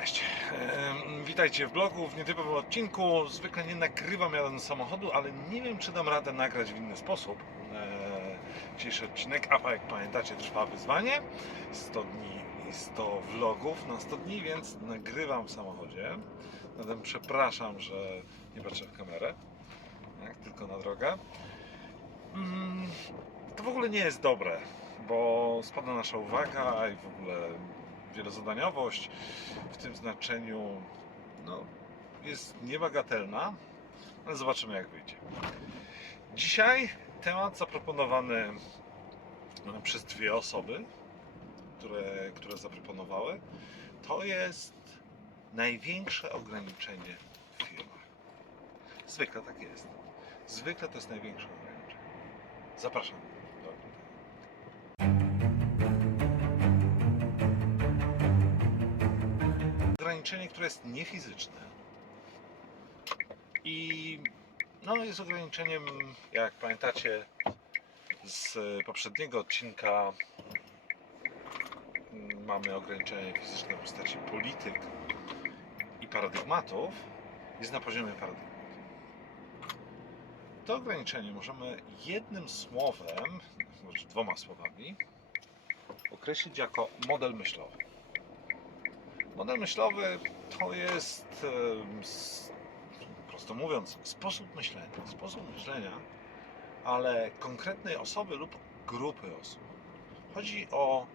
Cześć, witajcie w blogu w nietypowym odcinku. Zwykle nie nagrywam jadąc samochodu, ale nie wiem czy dam radę nagrać w inny sposób. E, Dzisiejszy odcinek, a jak pamiętacie trwa wyzwanie 100 dni i 100 vlogów na 100 dni, więc nagrywam w samochodzie. Zatem przepraszam, że nie patrzę w kamerę, tak, tylko na drogę. Mm, To w ogóle nie jest dobre, bo spada nasza uwaga i w ogóle wielozadaniowość w tym znaczeniu no, jest niebagatelna, ale zobaczymy jak wyjdzie. Dzisiaj temat zaproponowany e, przez dwie osoby, które, które zaproponowały, to jest największe ograniczenie w firmach. Zwykle tak jest. Zwykle to jest największe ograniczenie. Zapraszam. Ograniczenie, które jest niefizyczne. I no, jest ograniczeniem, jak pamiętacie z poprzedniego odcinka, mm, mamy ograniczenie fizyczne w postaci polityk i paradygmatów, jest na poziomie paradygmatów. To ograniczenie możemy jednym słowem, może dwoma słowami, określić jako model myślowy. Model myślowy to jest, prosto mówiąc, sposób myślenia. Sposób myślenia, ale konkretnej osoby lub grupy osób. Chodzi o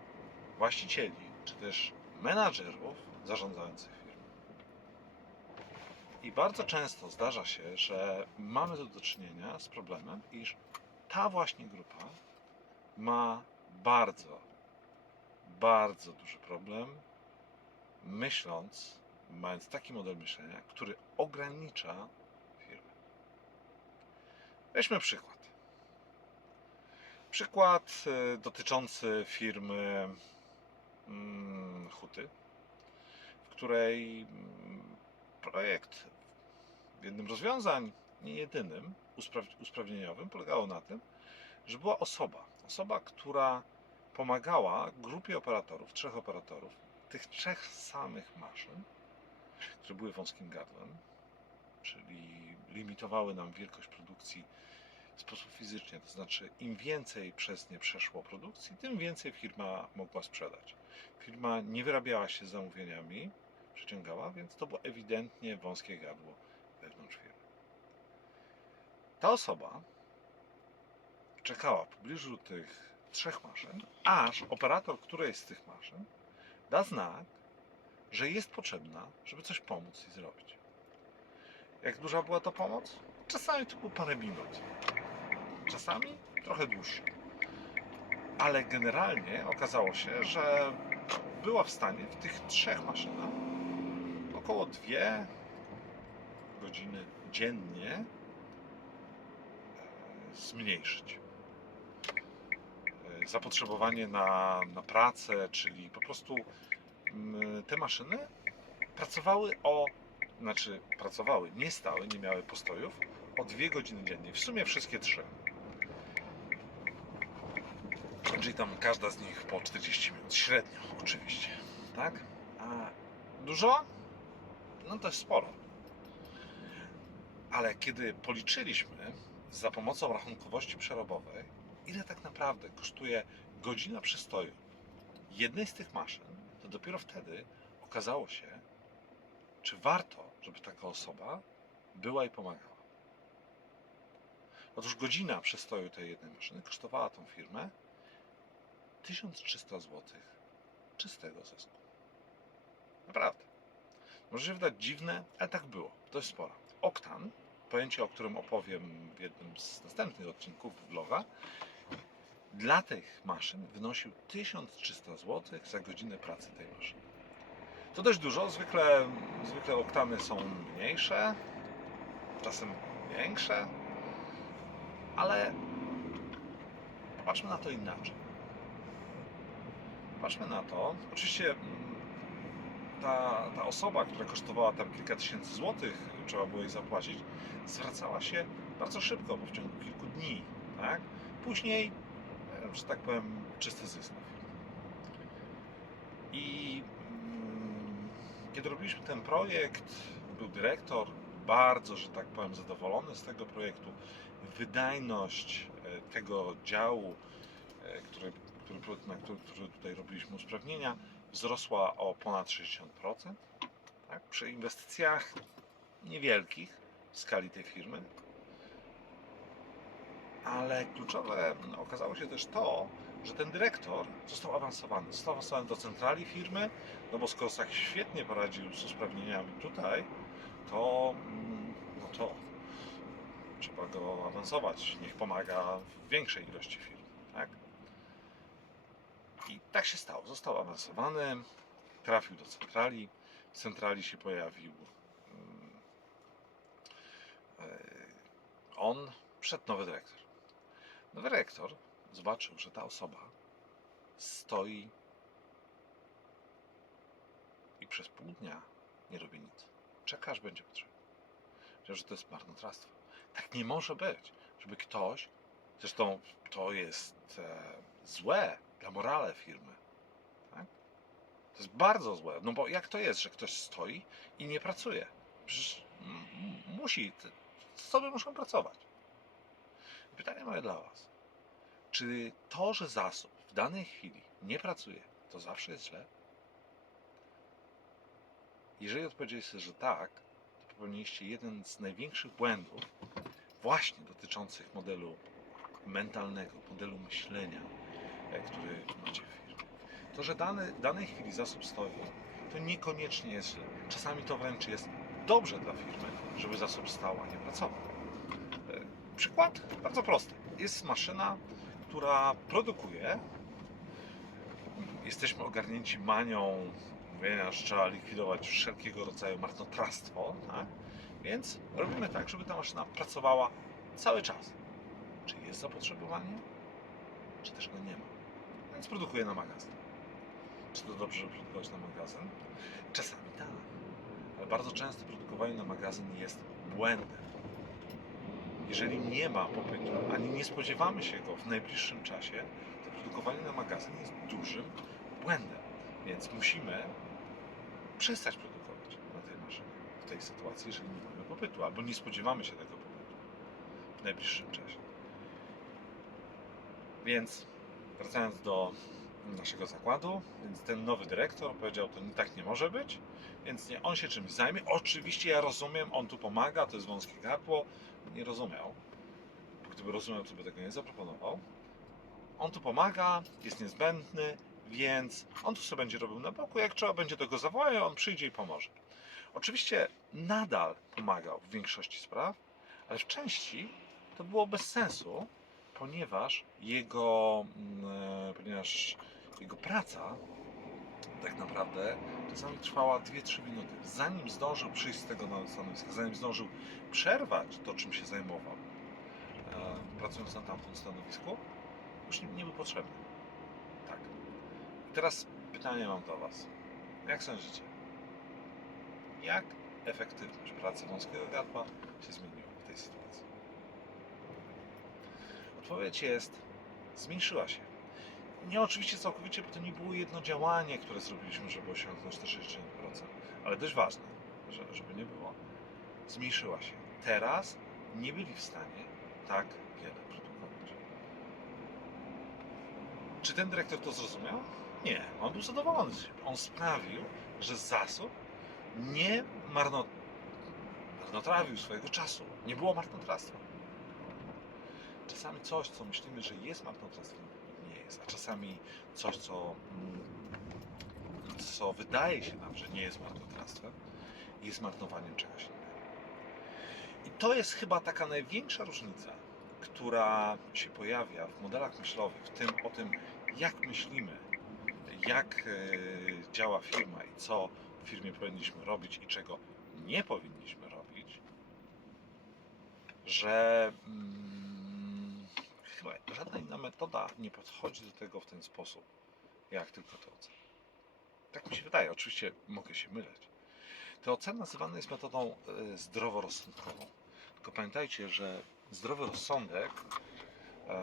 właścicieli, czy też menadżerów zarządzających firmą. I bardzo często zdarza się, że mamy tu do czynienia z problemem, iż ta właśnie grupa ma bardzo, bardzo duży problem myśląc, mając taki model myślenia, który ogranicza firmę. Weźmy przykład. Przykład e, dotyczący firmy mm, Huty, w której mm, projekt w jednym rozwiązań, nie jedynym, uspraw- usprawnieniowym, polegało na tym, że była osoba, osoba, która pomagała grupie operatorów, trzech operatorów, tych trzech samych maszyn, które były wąskim gardłem, czyli limitowały nam wielkość produkcji w sposób fizycznie, to znaczy im więcej przez nie przeszło produkcji, tym więcej firma mogła sprzedać. Firma nie wyrabiała się zamówieniami, przyciągała, więc to było ewidentnie wąskie gardło wewnątrz firmy. Ta osoba czekała w pobliżu tych trzech maszyn, aż operator którejś z tych maszyn da znak, że jest potrzebna, żeby coś pomóc i zrobić. Jak duża była to pomoc? Czasami to było parę minut. Czasami trochę dłuższe. Ale generalnie okazało się, że była w stanie w tych trzech maszynach około dwie godziny dziennie e, zmniejszyć zapotrzebowanie na, na pracę, czyli po prostu mm, te maszyny pracowały o, znaczy pracowały, nie stały, nie miały postojów, o dwie godziny dziennie. W sumie wszystkie trzy. Czyli tam każda z nich po 40 minut, średnio oczywiście, tak? A dużo? No to jest sporo. Ale kiedy policzyliśmy za pomocą rachunkowości przerobowej, ile tak naprawdę kosztuje godzina przystoju jednej z tych maszyn, to dopiero wtedy okazało się, czy warto, żeby taka osoba była i pomagała. Otóż godzina przystoju tej jednej maszyny kosztowała tą firmę 1300 zł czystego zysku. Naprawdę. Może się wydać dziwne, ale tak było. Jest sporo. Oktan, pojęcie, o którym opowiem w jednym z następnych odcinków vloga, dla tych maszyn wynosił 1300 zł za godzinę pracy tej maszyny. To dość dużo. Zwykle, zwykle oktany są mniejsze, czasem większe, ale popatrzmy na to inaczej. Patrzmy na to. Oczywiście mm, ta, ta osoba, która kosztowała tam kilka tysięcy złotych, trzeba było jej zapłacić, zwracała się bardzo szybko, bo w ciągu kilku dni. Tak? Później, że tak powiem, czysty zysk. I mm, kiedy robiliśmy ten projekt, był dyrektor, bardzo, że tak powiem, zadowolony z tego projektu. Wydajność e, tego działu, e, który, który, na który, który tutaj robiliśmy usprawnienia, wzrosła o ponad 60%. Tak? Przy inwestycjach niewielkich w skali tej firmy. Ale kluczowe no, okazało się też to, że ten dyrektor został awansowany. Został awansowany do centrali firmy, no bo skoro tak świetnie poradził z usprawnieniami tutaj, to, mm, no to trzeba go awansować. Niech pomaga w większej ilości firm. Tak? I tak się stało. Został awansowany, trafił do centrali. W centrali się pojawił mm, e, on, przed nowy dyrektor. Dyrektor zobaczył, że ta osoba stoi i przez pół dnia nie robi nic. Czeka, aż będzie potrzebny. Wiedział, że to jest marnotrawstwo. Tak nie może być, żeby ktoś, zresztą to jest e, złe dla morale firmy. Tak? To jest bardzo złe, no bo jak to jest, że ktoś stoi i nie pracuje? Przecież musi, osoby muszą pracować. Pytanie moje dla Was. Czy to, że zasób w danej chwili nie pracuje, to zawsze jest źle? Jeżeli odpowiedzieliście, że tak, to popełniliście jeden z największych błędów właśnie dotyczących modelu mentalnego, modelu myślenia, e, który macie w firmie. To, że dany, w danej chwili zasób stoi, to niekoniecznie jest źle. Czasami to wręcz jest dobrze dla firmy, żeby zasób stał, a nie pracował. Przykład bardzo prosty. Jest maszyna, która produkuje. Jesteśmy ogarnięci manią mówienia, że trzeba likwidować wszelkiego rodzaju marnotrawstwo, tak? więc robimy tak, żeby ta maszyna pracowała cały czas. Czy jest zapotrzebowanie, czy też go nie ma. Więc produkuje na magazyn. Czy to dobrze, żeby produkować na magazyn? Czasami tak, ale bardzo często produkowanie na magazyn jest błędem. Jeżeli nie ma popytu, ani nie spodziewamy się go w najbliższym czasie, to produkowanie na magazyn jest dużym błędem. Więc musimy przestać produkować na tej maszynie w tej sytuacji, jeżeli nie mamy popytu, albo nie spodziewamy się tego popytu w najbliższym czasie. Więc wracając do naszego zakładu, więc ten nowy dyrektor powiedział, to tak nie może być, więc nie, on się czymś zajmie. Oczywiście ja rozumiem, on tu pomaga, to jest wąskie gardło. Nie rozumiał. Gdyby rozumiał, to by tego nie zaproponował. On tu pomaga, jest niezbędny, więc on tu sobie będzie robił na boku. Jak trzeba będzie tego zawołać, on przyjdzie i pomoże. Oczywiście nadal pomagał w większości spraw, ale w części to było bez sensu, ponieważ jego, mm, ponieważ jego praca tak naprawdę czasami trwała 2-3 minuty. Zanim zdążył przyjść z tego na stanowiska, zanim zdążył przerwać to, czym się zajmował, e, pracując na tamtym stanowisku, już nie, nie był potrzebny. Tak. I teraz pytanie mam do Was. Jak sądzicie? Jak efektywność pracy wąskiego gardła się zmieniła w tej sytuacji? Odpowiedź jest, zmniejszyła się. Nie oczywiście całkowicie, bo to nie było jedno działanie, które zrobiliśmy, żeby osiągnąć te 60%, ale dość ważne, że- żeby nie było. Zmniejszyła się. Teraz nie byli w stanie tak wiele produkować. Czy ten dyrektor to zrozumiał? Nie. On był zadowolony z siebie. On sprawił, że zasób nie marno... marnotrawił swojego czasu. Nie było marnotrawstwa. Czasami coś, co myślimy, że jest marnotrawstwem, A czasami coś, co, mm, co wydaje się nam, że nie jest marnotrawstwem, jest marnowaniem czegoś innego. I to jest chyba taka największa różnica, która się pojawia w modelach myślowych, w tym o tym, jak myślimy, jak e, działa firma i co w firmie powinniśmy robić i czego nie powinniśmy robić, że mm, chyba żadna inna metoda nie podchodzi do tego w ten sposób, jak tylko to ocena. Tak mi się wydaje, oczywiście mogę się myleć. Ta ocena nazywana jest metodą e, zdroworozsądkową. Tylko pamiętajcie, że zdrowy rozsądek, em,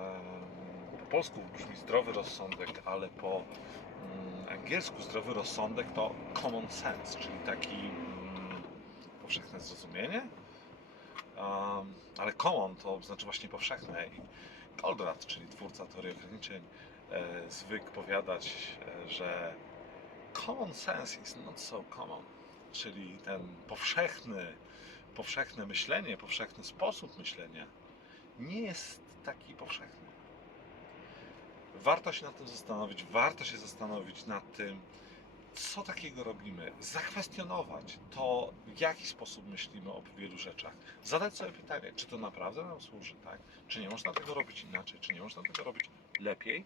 po polsku brzmi zdrowy rozsądek, ale po mm, angielsku zdrowy rozsądek to common sense, czyli taki mm, powszechne zrozumienie. Um, ale common to znaczy właśnie powszechne. I Goldratt, czyli twórca teorii ograniczeń, e, zwykł powiadać, e, że common sense is not so common, czyli ten powszechny, powszechne myślenie, powszechny sposób myślenia nie jest taki powszechny. Warto się nad tym zastanowić, warto się zastanowić nad tym, co takiego robimy, zakwestionować to, w jaki sposób myślimy o wielu rzeczach, zadać sobie pytanie, czy to naprawdę nam służy, tak? Czy nie można tego robić inaczej, czy nie można tego robić lepiej,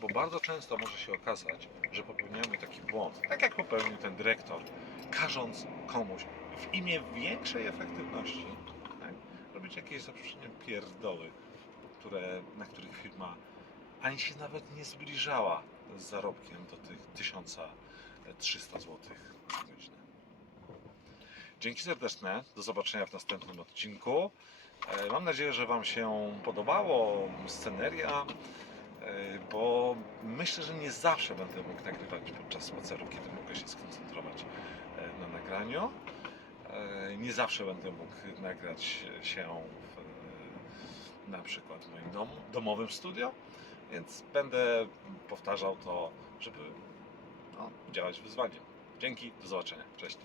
bo bardzo często może się okazać, że popełniamy taki błąd, tak jak popełnił ten dyrektor, każąc komuś w imię większej efektywności tak, robić jakieś za przeproszeniem pierdoły, które, na których firma ani się nawet nie zbliżała z zarobkiem do tych 1300 zł. Dzięki serdeczne, do zobaczenia w następnym odcinku. E, Mam nadzieję, że Wam się podobało sceneria, e, bo myślę, że nie zawsze będę mógł nagrywać podczas spaceru, kiedy mogę się skoncentrować e, na nagraniu. Nie zawsze będę mógł nagrać się w, na przykład w moim domu, domowym studio, więc będę powtarzał to, żeby działać wyzwaniem. Dzięki, do zobaczenia. Cześć.